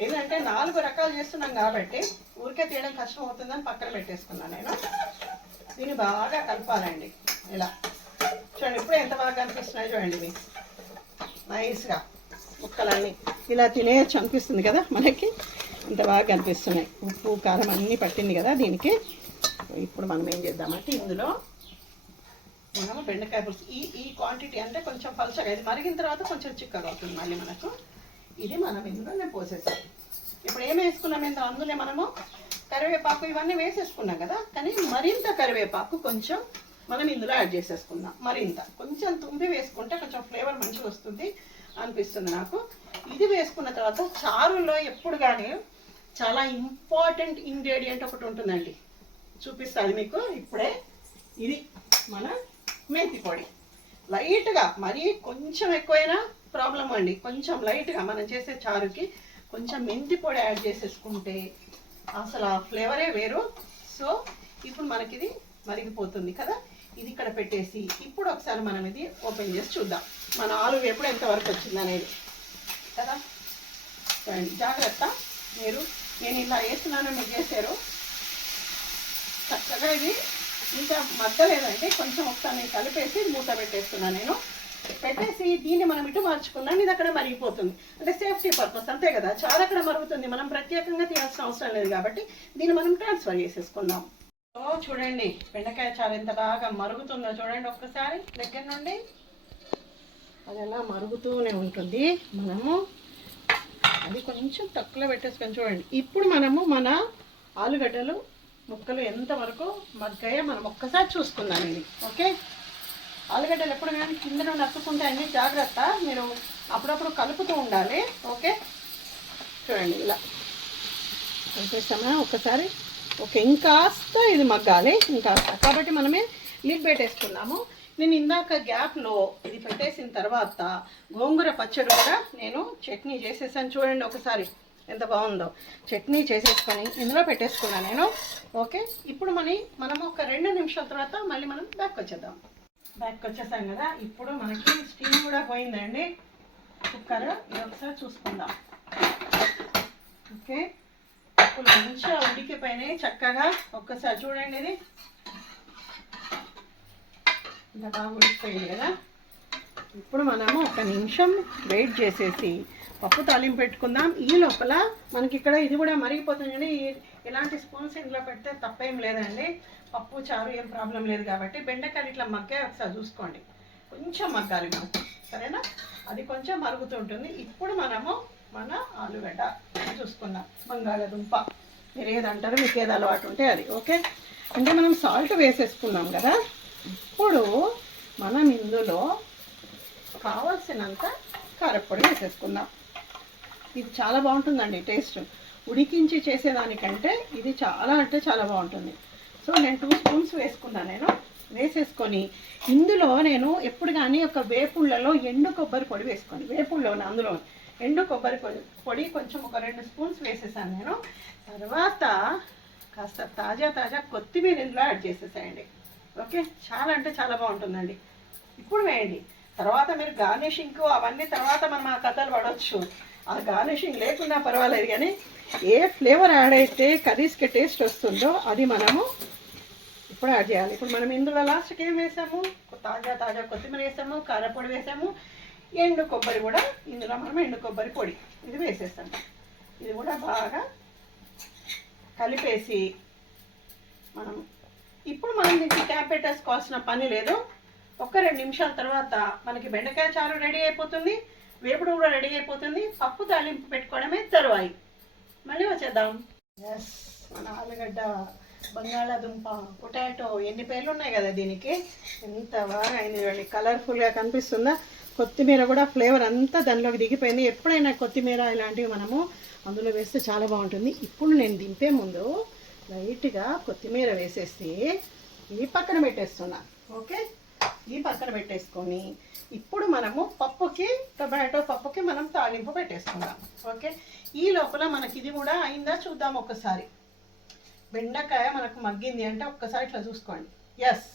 ఏంటంటే 4 రకాలు చేస్తున్నాం కాబట్టి ఊరికే తీయడం కష్టం అవుతుందని పక్కన పెట్టేసుకున్నాను నేను. దీన్ని బాగా కలపాలండి. ఇలా చూడండి, ఇప్పుడు ఎంత బాగా కనిపిస్తున్నాయి చూడండి. ఇవి నైస్గా ముక్కలన్నీ ఇలా తినేయచ్చు అనిపిస్తుంది కదా మనకి, ఇంత బాగా కనిపిస్తున్నాయి. ఉప్పు కారం అన్నీ పట్టింది కదా దీనికి. ఇప్పుడు మనం ఏం చేద్దామంటే ఇందులో మనము బెండకాయ పులుసు ఈ క్వాంటిటీ అంటే కొంచెం పలచగా, ఇది మరిగిన తర్వాత కొంచెం చిక్కగా అవుతుంది మళ్ళీ మనకు. ఇది మనం ఇందులో నేను పోసేసాను. ఇప్పుడు ఏం వేసుకున్నాం ఇందులో, అందులో మనము కరివేపాకు ఇవన్నీ వేసేసుకున్నాం కదా, కానీ మరింత కరివేపాకు కొంచెం మనం ఇందులో యాడ్ చేసేసుకుందాం. మరింత కొంచెం తుంపి వేసుకుంటే కొంచెం ఫ్లేవర్ మంచిగా వస్తుంది అనిపిస్తుంది నాకు. ఇది వేసుకున్న తర్వాత చారులో ఎప్పుడు కానీ చాలా ఇంపార్టెంట్ ఇంగ్రీడియంట్ ఒకటి ఉంటుందండి, చూపిస్తుంది మీకు ఇప్పుడే. ఇది మన మెంతి పొడి. లైట్గా, మరీ కొంచెం ఎక్కువైనా ప్రాబ్లం అండి, కొంచెం లైట్గా మనం చేసే చారుకి కొంచెం మెంతి పొడి యాడ్ చేసేసుకుంటే అసలు ఆ ఫ్లేవరే వేరు. సో ఇప్పుడు మనకి ఇది మరిగిపోతుంది కదా, ఇది ఇక్కడ పెట్టేసి ఇప్పుడు ఒకసారి మనం ఇది ఓపెన్ చేసి చూద్దాం మన ఆలు వేపుడు ఎంతవరకు వచ్చింది అనేది కదా. చూడండి జాగ్రత్త, నేను ఇలా వేస్తున్నాను, మీరు చేశారు చక్కగా. ఇది ఇంకా మగ్గలేదంటే కొంచెం ఒకసారి నేను కలిపేసి మూత పెట్టేస్తున్నాను. నేను పెట్టేసి దీన్ని మనం ఇటు మార్చుకున్నాను, ఇది అక్కడ మరిగిపోతుంది. అంటే సేఫ్టీ పర్పస్ అంతే కదా, చాలా అక్కడ మరుగుతుంది, మనం ప్రత్యేకంగా తీయాల్సిన అవసరం లేదు కాబట్టి దీన్ని మనం ట్రాన్స్ఫర్ చేసేసుకుందాం. చూడండి బెండకాయ చారు ఎంత బాగా మరుగుతుందో చూడండి, ఒక్కసారి దగ్గర నుండి అది ఎలా మరుగుతూనే ఉంటుంది. మనము అది కొంచెం తక్కువలో పెట్టేసుకొని చూడండి. ఇప్పుడు మనము మన ఆలుగడ్డలు ముక్కలు ఎంతవరకు మగ్గాయో మనం ఒక్కసారి చూసుకుందాం ఇది. ఓకే, ఆలుగడ్డలు ఎప్పుడు కానీ కింద నుండి అతుక్కుంటాయండి, జాగ్రత్త, మీరు అప్పుడప్పుడు కలుపుతూ ఉండాలి. ఓకే, చూడండి ఇలా కలిపేస్తామా ఒక్కసారి. ఓకే, ఇంకాస్త ఇది మగ్గాలి, ఇంకాస్త, కాబట్టి మనమే లిడ్ పెట్టేసుకున్నాము. నేను ఇందాక గ్యాప్లో ఇది పెట్టేసిన తర్వాత గోంగూర పచ్చడి కూడా నేను చట్నీ చేసేసాను. చూడండి ఒకసారి ఎంత బాగుందో. చట్నీ చేసేసుకొని ఇందులో పెట్టేసుకున్నాను నేను. ఓకే, ఇప్పుడు మనం ఒక 2 నిమిషాల తర్వాత మళ్ళీ మనం బ్యాక్ వచ్చేసాం కదా. ఇప్పుడు మనకి స్టీమ్ కూడా పోయిందండి కుక్కర్. ఇది ఒకసారి చూసుకుందాం. ఓకే, ఇప్పుడు మంచిగా ఉడికిపోయినాయి చక్కగా. ఒక్కసారి చూడండి, ఇది ఇంత బాగా ఉడికిపోయింది కదా. ఇప్పుడు మనము 1 నిమిషం వెయిట్ చేసేసి పప్పు తాలింపు పెట్టుకుందాం. ఈ లోపల మనకి ఇక్కడ ఇది కూడా మరిగిపోతుంది కానీ ఇలాంటి స్పూన్స్ ఇందులో పెడితే తప్పేం లేదండి, పప్పు చారు ఏం ప్రాబ్లం లేదు కాబట్టి. బెండకాయలు ఇట్లా మగ్గాయి ఒకసారి చూసుకోండి, కొంచెం మగ్గాలి మనం, సరేనా, అది కొంచెం మరుగుతుంటుంది. ఇప్పుడు మనము మన ఆలుగడ్డ చూసుకున్నాం, బంగాళదుంప, మీరు ఏదంటారో మీకు ఏది అలవాటు ఉంటే అది. ఓకే, అంటే మనం సాల్ట్ వేసేసుకున్నాం కదా. ఇప్పుడు మనం ఇందులో కావాల్సినంత కారప్పొడి వేసేసుకుందాం. ఇది చాలా బాగుంటుందండి టేస్ట్, ఉడికించి చేసేదానికంటే ఇది చాలా అంటే చాలా బాగుంటుంది. సో నేను 2 స్పూన్స్ వేసుకున్నాను. నేను వేసేసుకొని ఇందులో నేను ఎప్పుడు కానీ ఒక వేపుళ్ళలో ఎండు కొబ్బరి పొడి వేసుకొని, వేపుళ్ళలో అందులో ఎండు కొబ్బరి పొడి కొంచెం ఒక 2 స్పూన్స్ వేసేసాను నేను. తర్వాత కాస్త తాజా కొత్తిమీర ఇందులో యాడ్ చేసేసాయండి. ఓకే, చాలా అంటే చాలా బాగుంటుందండి. ఇప్పుడు వేయండి, తర్వాత మీరు గార్నిషింగ్ అవన్నీ తర్వాత మనం ఆ కథలు పడవచ్చు. ఆ గార్నిషింగ్ లేకున్నా పర్వాలేదు, కానీ ఏ ఫ్లేవర్ యాడ్ అయితే కర్రీస్కి టేస్ట్ వస్తుందో అది మనము ఇప్పుడు యాడ్ చేయాలి. ఇప్పుడు మనం ఇందులో లాస్ట్కి ఏం వేసాము, తాజా కొత్తిమీర వేసాము, కారపొడి వేసాము, ఎండు కొబ్బరి కూడా ఇందులో మనం ఎండు కొబ్బరి పొడి ఇది వేసేస్తాము. ఇది కూడా బాగా కలిపేసి ఇప్పుడు మనం దీనికి క్యాప్ పెట్టేసుకోవాల్సిన పని లేదు. ఒక 2 నిమిషాల తర్వాత మనకి బెండకాయ చారు రెడీ అయిపోతుంది. వేపుడు కూడా రెడీ అయిపోతుంది. పప్పు తాలింపు పెట్టుకోవడమే తరువాయి. మళ్ళీ వచ్చేద్దాం. ఎస్, మన ఆలుగడ్డ, బంగాళాదుంప, పొటాటో, ఎన్ని పేర్లు ఉన్నాయి కదా దీనికి. ఎంత బాగా అయింది, కలర్ఫుల్గా కనిపిస్తుందా. కొత్తిమీర కూడా ఫ్లేవర్ అంతా దానిలోకి దిగిపోయింది. ఎప్పుడైనా కొత్తిమీర ఇలాంటివి మనము అందులో వేస్తే చాలా బాగుంటుంది. ఇప్పుడు నేను దింపే ముందు లైట్గా కొత్తిమీర వేసేసి ఈ పక్కన పెట్టేస్తున్నా. ఓకే, ఈ పక్కన పెట్టేసుకొని ఇప్పుడు మనము పప్పుకి, టొమాటో పప్పుకి మనం తాలింపు పెట్టేసుకుందాం. ఓకే, ఈ లోపల మనకి ఇది కూడా అయిందా చూద్దాం ఒకసారి. బెండకాయ మనకు మగ్గింది అంటే ఒక్కసారి ఇట్లా చూసుకోండి. ఎస్,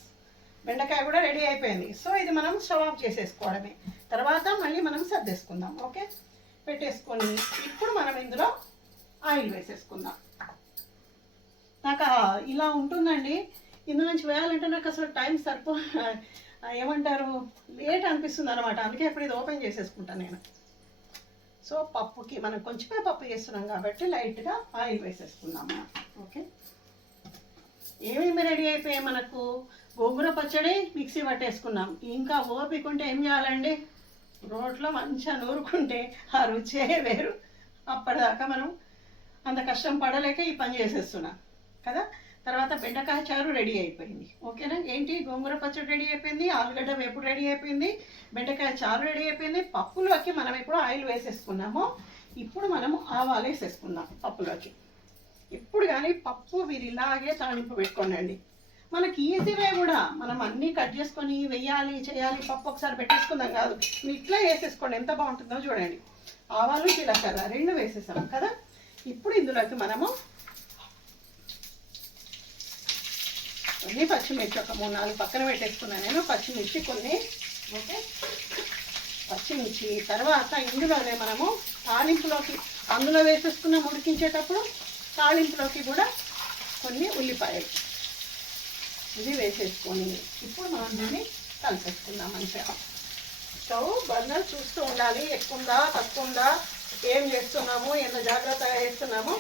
బెండకాయ కూడా రెడీ అయిపోయింది. సో ఇది మనం స్టవ్ ఆఫ్ చేసేసుకోవడమే. తర్వాత మళ్ళీ మనం సర్దేసుకుందాం. ఓకే, పెట్టేసుకొని ఇప్పుడు మనం ఇందులో ఆయిల్ వేసేసుకుందాం. నాకు ఇలా ఉంటుందండి, ఇందులోంచి వేయాలంటే నాకు అసలు టైం ఏమంటారు, లేట్ అనిపిస్తుంది అనమాట. అందుకే ఇప్పుడు ఇది ఓపెన్ చేసేసుకుంటాను నేను. సో పప్పుకి మనం కొంచెమే పప్పు చేస్తున్నాం కాబట్టి లైట్గా ఆయిల్ వేసేసుకుందాం మనం. ఓకే, ఏమేమి రెడీ అయిపోయాయి మనకు. గోంగూర పచ్చడి మిక్సీ పట్టేసుకున్నాం. ఇంకా ఓపిక ఉంటే ఏం చేయాలండి, రోట్లో మంచిగా నూరుకుంటే ఆ రుచే వేరు. అప్పటిదాకా మనం అంత కష్టం పడలేక ఈ పని చేసేస్తున్నాం కదా. తర్వాత బెండకాయ చారు రెడీ అయిపోయింది. ఓకేనా, ఏంటి గోంగూర పచ్చడి రెడీ అయిపోయింది, ఆలుగడ్డ వేపుడు రెడీ అయిపోయింది, బెండకాయ చారు రెడీ అయిపోయింది. పప్పులోకి మనం ఇప్పుడు ఆయిల్ వేసేసుకున్నాము. ఇప్పుడు మనము ఆవాలు వేసేసుకుందాం పప్పులోకి. ఇప్పుడు కానీ పప్పు మీరు ఇలాగే తాలింపు పెట్టుకోండి. మనకి ఈజీవే కూడా, మనం అన్నీ కట్ చేసుకొని వెయ్యాలి చేయాలి, పప్పు ఒకసారి పెట్టేసుకుందాం కాదు, మీరు ఇట్లా వేసేసుకోండి. ఎంత బాగుంటుందో చూడండి. ఆవాలు, జీలకర్ర రెండు వేసేసాం కదా. ఇప్పుడు ఇందులోకి మనము కొన్ని పచ్చిమిర్చి, ఒక 3-4 పక్కన పెట్టేసుకున్నాను నేను పచ్చిమిర్చి కొన్ని. ఓకే, పచ్చిమిర్చి తర్వాత ఇందులోనే మనము తాలింపులోకి అందులో వేసేసుకున్నాం. ఉడికించేటప్పుడు తాలింపులోకి కూడా కొన్ని ఉల్లిపాయలు ఇది వేసేసుకొని ఇప్పుడు మనం దీన్ని కలిపేసుకుందాం మంచిగా. స్టవ్ బర్నర్ చూస్తూ ఉండాలి, ఎక్కువ ఉందా తక్కువ ఉందా, ఏం చేస్తున్నాము, ఎంత జాగ్రత్తగా చేస్తున్నాము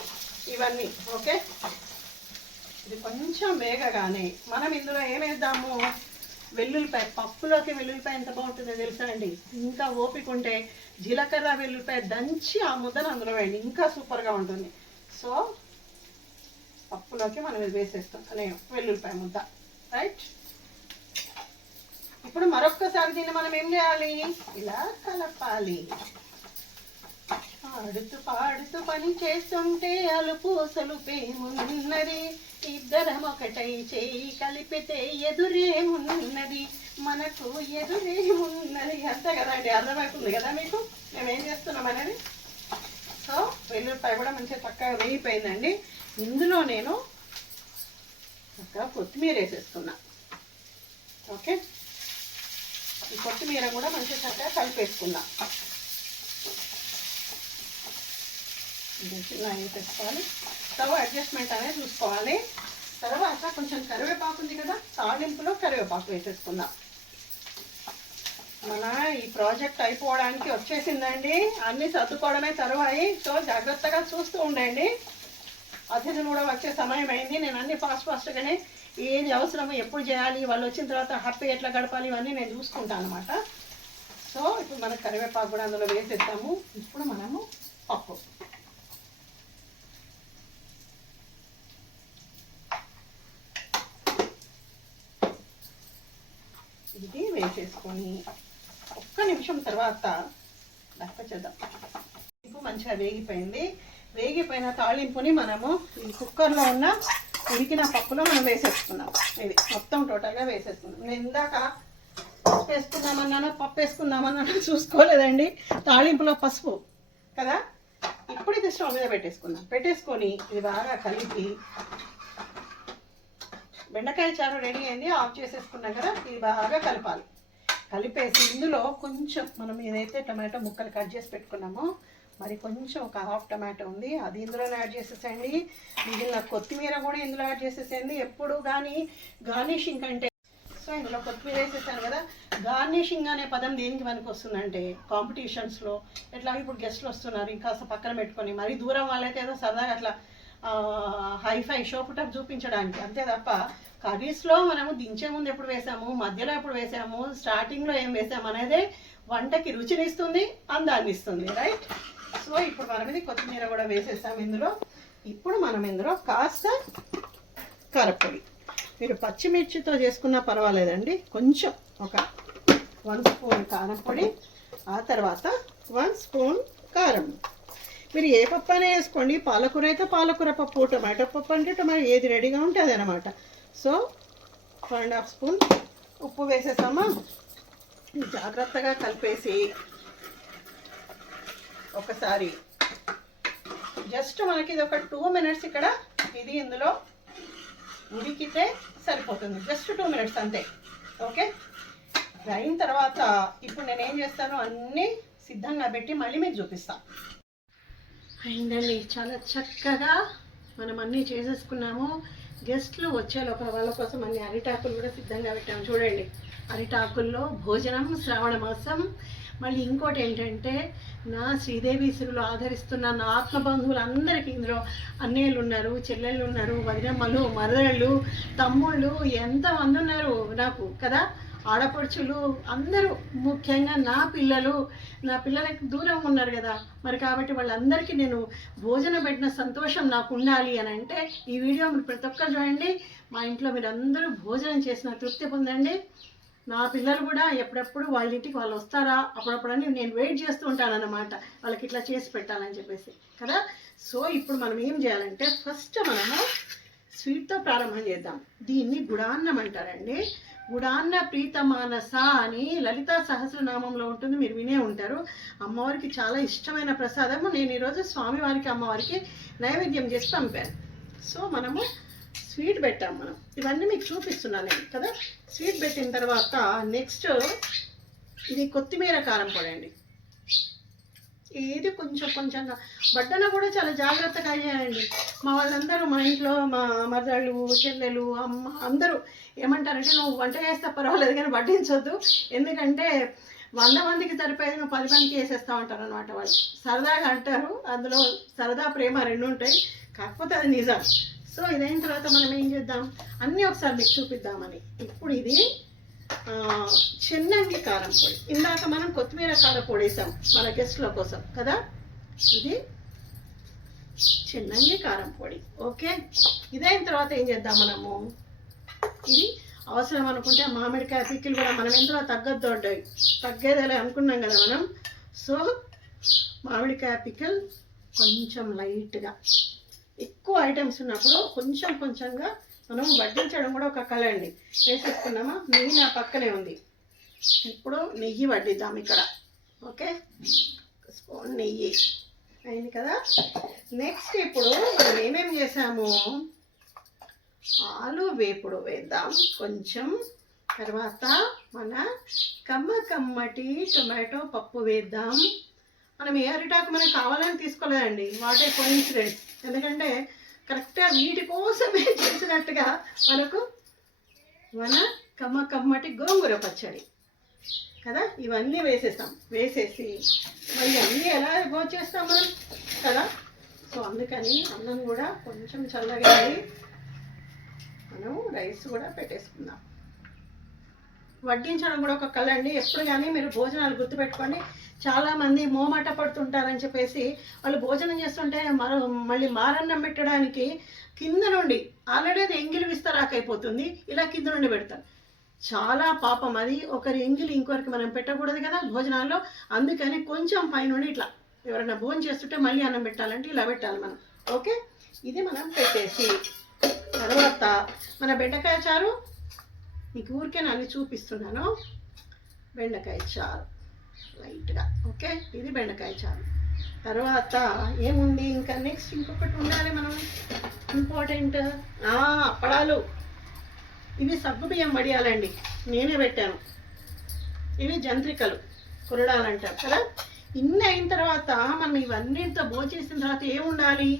ఇవన్నీ. ఓకే, ఇది కొంచెం వేగగానే మనం ఇందులో ఏమేద్దాము, వెల్లుల్లిపాయ. పప్పులోకి వెల్లుల్లిపాయ ఎంత బాగుంటుందో తెలుసా అండి. ఇంకా ఓపిక ఉంటే జీలకర్ర వెల్లుల్లిపాయ దంచి ఆ ముద్దను అందులో వేయండి, ఇంకా సూపర్గా ఉంటుంది. సో పప్పులోకి మనం ఇది వేసేస్తాం వెల్లుల్లిపాయ ముద్ద. రైట్, ఇప్పుడు మరొక్కసారి దీన్ని మనం ఏం చేయాలి, ఇలా కలపాలి. ఆడుతూ పాడుతూ పని చేస్తుంటే అలుపు సలుపేమున్నది, ఇద్దరం ఒకటై చేయి కలిపితే ఎదురేమున్నది, మనకు ఎదురేమున్నది. అంతే కదండి, అర్థమవుతుంది కదా మీకు మేము ఏం చేస్తున్నాం అనేది. సో వెల్లుల్లిపాయ కూడా మంచిగా చక్కగా వేగిపోయిందండి. ఇందులో నేను చక్కగా కొత్తిమీర వేసేస్తున్నా. ఓకే, ఈ కొత్తిమీర కూడా మంచిగా చక్కగా కలిపేసుకున్నా. చిన్న వేసేసుకోవాలి. స్టవ్ అడ్జస్ట్మెంట్ అనేది చూసుకోవాలి. తర్వాత కొంచెం కరివేపాకు ఉంది కదా, తాలింపులో కరివేపాకు వేసేసుకుందాం. మన ఈ ప్రాజెక్ట్ అయిపోవడానికి వచ్చేసిందండి, అన్నీ సర్దుకోవడమే తరువాయి. సో జాగ్రత్తగా చూస్తూ ఉండండి. అతిథులు కూడా వచ్చే సమయం అయింది. నేను అన్ని ఫాస్ట్గానే ఏది అవసరమో ఎప్పుడు చేయాలి, వాళ్ళు వచ్చిన తర్వాత హ్యాపీ ఎట్లా గడపాలి ఇవన్నీ నేను చూసుకుంటాను అనమాట. సో ఇప్పుడు మనకు కరివేపాకు కూడా అందులో వేసేద్దాము. ఇప్పుడు మనము పప్పు ఇది వేసేసుకొని ఒక్క నిమిషం తర్వాత చేద్దాం. ఇప్పుడు మంచిగా వేగిపోయింది. వేగిపోయిన తాలింపుని మనము ఈ కుక్కర్లో ఉన్న ఉడికిన పప్పులో మనం వేసేసుకున్నాం. ఇది మొత్తం టోటల్గా వేసేసుకున్నాం. నేను ఇందాక పసుపు వేసుకుందామన్నాను, పప్పు వేసుకుందామన్నాను చూసుకోలేదండి. తాలింపులో పసుపు కదా. ఇప్పుడు ఇది స్టవ్ మీద పెట్టేసుకొని ఇది బాగా కలిపి, బెండకాయ చారు రెడీ అయింది, ఆఫ్ చేసేసుకున్నాం కదా. ఇది బాగా కలపాలి. కలిపేసి ఇందులో కొంచెం మనం ఏదైతే టమాటో ముక్కలు కట్ చేసి పెట్టుకున్నామో మరి కొంచెం ఒక హాఫ్ టమాటో ఉంది, అది ఇందులోనే యాడ్ చేసేసేయండి. మిగిలిన కొత్తిమీర కూడా ఇందులో యాడ్ చేసేసేయండి. ఎప్పుడు కానీ గార్నిషింగ్ అంటే, సో ఇందులో కొత్తిమీర వేసేసాను కదా. గార్నిషింగ్ అనే పదం దేనికి మనకు వస్తుందంటే కాంపిటీషన్స్లో ఎట్లా ఇప్పుడు గెస్ట్లు వస్తున్నారు, ఇంకాస్త పక్కన పెట్టుకొని మరి దూరం వాళ్ళైతే ఏదో సరదాగా అట్లా హైఫై షోపుటప్ చూపించడానికి, అంతే తప్ప కర్రీస్లో మనము దించే ముందు ఎప్పుడు వేసాము, మధ్యలో ఎప్పుడు వేసాము, స్టార్టింగ్లో ఏం వేసాము అనేది వంటకి రుచినిస్తుంది, అందాన్ని ఇస్తుంది, రైట్. సో ఇప్పుడు మనం ఇది కొత్తిమీర కూడా వేసేసాము ఇందులో. ఇప్పుడు మనం ఇందులో కాస్త కారపొడి, మీరు పచ్చిమిర్చితో చేసుకున్నా పర్వాలేదండి, కొంచెం ఒక 1 స్పూన్ కారం పొడి, ఆ తర్వాత 1 స్పూన్ కారం. మీరు ఏ పప్పు అయినా వేసుకోండి, పాలకూర అయితే పాలకూర పప్పు, టొమాటో పప్పు అంటే టొమాటో, ఏది రెడీగా ఉంటుంది అనమాట. సో 1.5 స్పూన్ ఉప్పు వేసేసామా. జాగ్రత్తగా కలిపేసి ఒకసారి జస్ట్ మనకి ఇది ఒక 2 మినిట్స్ ఇక్కడ ఇది ఇందులో ఉడికితే సరిపోతుంది. జస్ట్ 2 మినిట్స్ అంతే. ఓకే, అయిన తర్వాత ఇప్పుడు నేను ఏం చేస్తాను, అన్నీ సిద్ధంగా పెట్టి మళ్ళీ మీకు చూపిస్తాను. అయిందండి, చాలా చక్కగా మనం అన్నీ చేసేసుకున్నాము. గెస్ట్లు వచ్చే లోపల వాళ్ళ కోసం అన్ని అరిటాకులు కూడా సిద్ధంగా పెట్టాము. చూడండి, అరిటాకుల్లో భోజనం, శ్రావణ మాసం. మళ్ళీ ఇంకోటి ఏంటంటే, నా శ్రీదేవి సిరులు ఆదరిస్తున్న నా ఆత్మబంధువులు అందరికీ ఇందులో అన్నయ్యలు ఉన్నారు, చెల్లెళ్ళు ఉన్నారు, వదినమ్మలు, మరదళ్ళు, తమ్ముళ్ళు, ఎంతమంది ఉన్నారు నాకు కదా, ఆడపడుచులు అందరూ. ముఖ్యంగా నా పిల్లలకి దూరం ఉన్నారు కదా మరి, కాబట్టి వాళ్ళందరికీ నేను భోజనం పెట్టిన సంతోషం నాకు ఉండాలి అని అంటే ఈ వీడియో మీరు ప్రతి ఒక్కరు చూడండి. మా ఇంట్లో మీరు అందరూ భోజనం చేసిన తృప్తి పొందండి. నా పిల్లలు కూడా ఎప్పుడెప్పుడు వాళ్ళ ఇంటికి వాళ్ళు వస్తారా అప్పుడప్పుడని నేను వెయిట్ చేస్తూ ఉంటాను అన్నమాట, వాళ్ళకి ఇట్లా చేసి పెట్టాలని చెప్పేసి కదా. సో ఇప్పుడు మనం ఏం చేయాలంటే, ఫస్ట్ మనము స్వీట్తో ప్రారంభం చేద్దాం. దీన్ని గుడాన్నం అంటారండి. గుడాన్న ప్రీతమానస అని లలితా సహస్రనామంలో ఉంటుంది, మీరు వినే ఉంటారు. అమ్మవారికి చాలా ఇష్టమైన ప్రసాదము. నేను ఈరోజు స్వామివారికి అమ్మవారికి నైవేద్యం చేసి పంపాను. సో మనము స్వీట్ పెట్టాం. మనం ఇవన్నీ మీకు చూపిస్తున్నాను నేను కదా. స్వీట్ పెట్టిన తర్వాత నెక్స్ట్ ఇది కొత్తిమీర కారం పొడి అండి. ఇది కొంచెంగా బట్టన కూడా చాలా జాగ్రత్తగా అయ్యాయండి. మా వాళ్ళందరూ, మా ఇంట్లో మా మరదళ్ళు, చెల్లెలు, అమ్మ అందరూ ఏమంటారంటే, నువ్వు వంట చేస్తే పర్వాలేదు కానీ వడ్డించొద్దు, ఎందుకంటే 100 మందికి సరిపోయేది నువ్వు 10 మందికి వేసేస్తా ఉంటారు అనమాట. వాళ్ళు సరదాగా అంటారు, అందులో సరదా ప్రేమ రెండు ఉంటాయి, కాకపోతే అది నిజం. సో ఇదైన తర్వాత మనం ఏం చేద్దాం, అన్నీ ఒకసారి మీకు చూపిద్దామని. ఇప్పుడు ఇది చెన్నంగి కారం పొడి. ఇందాక మనం కొత్తిమీర కారం పొడి వేసాం మన గెస్ట్ల కోసం కదా. ఇది చెన్నంగి కారం పొడి. ఓకే, ఇదైన తర్వాత ఏం చేద్దాం మనము, ఇది అవసరం అనుకుంటే మామిడికాయ పికిల్ కూడా మనం ఎంతో తగ్గద్దు ఉంటాయి, తగ్గేదేలే అనుకున్నాం కదా మనం. సో మామిడికాయ పికిల్ కొంచెం లైట్గా, ఎక్కువ ఐటమ్స్ ఉన్నప్పుడు కొంచెంగా మనం వడ్డించడం కూడా ఒక కళ అండి. వేసేసుకున్నామా, నెయ్యి నా పక్కనే ఉంది. ఇప్పుడు నెయ్యి వడ్డిద్దాం ఇక్కడ. ఓకే, స్పూన్ నెయ్యి అయింది కదా. నెక్స్ట్ ఇప్పుడు మనం ఏమేమి చేసాము, ఆలు వేపుడు వేద్దాం కొంచెం. తర్వాత మన కమ్మటి టొమాటో పప్పు వేద్దాం. మనం ఏ అరిటాకు మనకు కావాలని తీసుకోలేదండి, వాటే కోఇన్సిడెంట్. ఎందుకంటే కరెక్ట్గా వీటి కోసమే చేసినట్టుగా మనకు మన కమ్మటి గోంగూర పచ్చడి కదా. ఇవన్నీ వేసేస్తాం. వేసేసి మళ్ళీ అన్నీ ఎలా భోంచేస్తాం మనం కదా. సో అందుకని అన్నం కూడా కొంచెం చల్లగా మనం రైస్ కూడా పెట్టేసుకుందాం. వడ్డించడం కూడా ఒక కళ అండి. ఎప్పుడు కానీ మీరు భోజనాలు గుర్తుపెట్టుకోండి. చాలామంది మోమాట పడుతుంటారని చెప్పేసి వాళ్ళు భోజనం చేస్తుంటే మళ్ళీ మారన్నం పెట్టడానికి కింద నుండి ఆల్రెడీ అది ఎంగిలి విస్తరాకైపోతుంది, ఇలా కింద నుండి పెడతారు. చాలా పాపం అది. ఒకరి ఎంగిలి ఇంకొకరికి మనం పెట్టకూడదు కదా భోజనాల్లో. అందుకని కొంచెం పైనుండి ఇట్లా ఎవరైనా భోజనం చేస్తుంటే మళ్ళీ అన్నం పెట్టాలంటే ఇలా పెట్టాలి మనం. ఓకే, ఇది మనం పెట్టేసి తర్వాత మన బెండకాయ చారు మీకు ఊరికే అన్ని చూపిస్తున్నాను. బెండకాయ చారు లైట్గా. ఓకే, ఇది బెండకాయ చారు. తర్వాత ఏముంది ఇంకా, నెక్స్ట్ ఇంకొకటి ఉండాలి మనం ఇంపార్టెంట్, అప్పడాలు. ఇవి సగ్గుబియ్యం వడియాలండి, నేనే పెట్టాను. ఇవి జంత్రికలు, కురడాలు అంటారు కదా. ఇన్ని అయిన తర్వాత మనం ఇవన్నింటితో భోంచేసిన తర్వాత ఏముండాలి,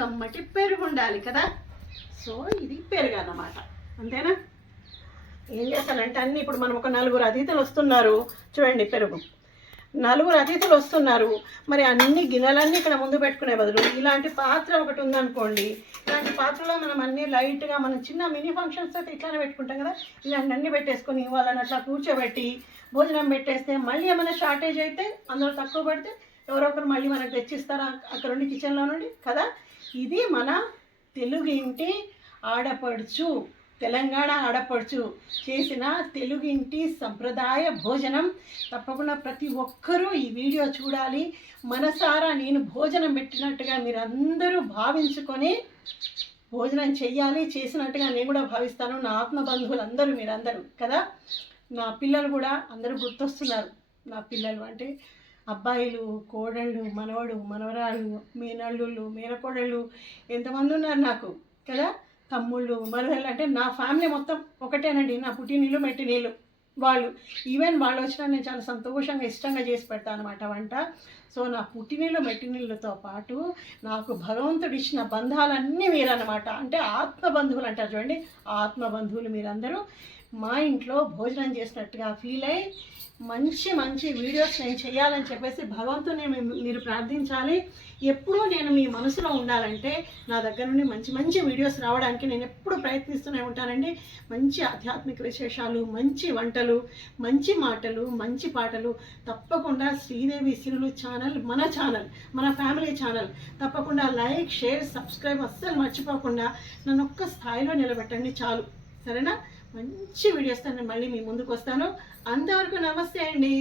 కమ్మటి పెరుగు ఉండాలి కదా. సో ఇది పెరుగు అన్నమాట, అంతేనా. ఏం చేస్తానంటే అన్నీ ఇప్పుడు మనం ఒక 4 అతిథులు వస్తున్నారు చూడండి. పెరుగు నలుగురు అతిథులు వస్తున్నారు, మరి అన్ని గిన్నెలన్నీ ఇక్కడ ముందు పెట్టుకునే బదులు ఇలాంటి పాత్ర ఒకటి ఉందనుకోండి, ఇలాంటి పాత్రలో మనం అన్ని లైట్గా మనం చిన్న మినీ ఫంక్షన్స్ అయితే ఇట్లానే పెట్టుకుంటాం కదా, ఇలాంటి అన్నీ పెట్టేసుకొని వాళ్ళని అట్లా కూర్చోబెట్టి భోజనం పెట్టేస్తే మళ్ళీ ఏమైనా షార్టేజ్ అయితే అందులో తక్కువ పడితే ఎవరో ఒకరు మళ్ళీ మనకు తెచ్చిస్తారా అక్కడ నుండి కిచెన్లో నుండి కదా. ఇది మన తెలుగు ఇంటి ఆడపడుచు, తెలంగాణ ఆడపడుచు చేసిన తెలుగింటి సంప్రదాయ భోజనం. తప్పకుండా ప్రతి ఒక్కరూ ఈ వీడియో చూడాలి. మనసారా నేను భోజనం పెట్టినట్టుగా మీరందరూ భావించుకొని భోజనం చెయ్యాలి, చేసినట్టుగా నేను కూడా భావిస్తాను. నా ఆత్మ బంధువులు మీరందరూ కదా. నా పిల్లలు కూడా అందరూ గుర్తొస్తున్నారు. నా పిల్లలు అంటే అబ్బాయిలు, కోడళ్ళు, మనవడు, మనవరాళ్ళు, మేనల్లుళ్ళు, మేనకోడళ్ళు ఎంతమంది ఉన్నారు నాకు కదా. తమ్ముళ్ళు, మరదళ్ళు, అంటే నా ఫ్యామిలీ మొత్తం ఒకటేనండి. నా పుట్టినీళ్ళు మెట్టినీళ్ళు వాళ్ళు. ఈవెన్ వాళ్ళు వచ్చినా నేను చాలా సంతోషంగా ఇష్టంగా చేసి పెడతాను అనమాట వంట. సో నా పుట్టినీళ్ళు మెట్టినీళ్ళతో పాటు నాకు భగవంతుడు ఇచ్చిన బంధాలన్నీ మీరన్నమాట. అంటే ఆత్మ బంధువులు అంటారు చూడండి, ఆత్మ బంధువులు మీరందరూ మా ఇంట్లో భోజనం చేసినట్టుగా ఫీల్ అయ్యి మంచి మంచి వీడియోస్ నేను చేయాలని చెప్పేసి భగవంతుని మీరు ప్రార్థించాలి. ఎప్పుడూ నేను మీ మనసులో ఉండాలంటే నా దగ్గర నుండి మంచి మంచి వీడియోస్ రావడానికి నేను ఎప్పుడు ప్రయత్నిస్తూనే ఉంటానండి. మంచి ఆధ్యాత్మిక విశేషాలు, మంచి వంటలు, మంచి మాటలు, మంచి పాటలు. తప్పకుండా శ్రీదేవి సిరులు ఛానల్ మన ఛానల్, మన ఫ్యామిలీ ఛానల్. తప్పకుండా లైక్, షేర్, సబ్స్క్రైబ్ అస్సలు మర్చిపోకుండా నన్ను ఒక్క స్థాయిలో నిలబెట్టండి చాలు, సరేనా. మంచి వీడియోస్తో నేను మళ్ళీ మీ ముందుకు వస్తాను. అంతవరకు నమస్తే అండి.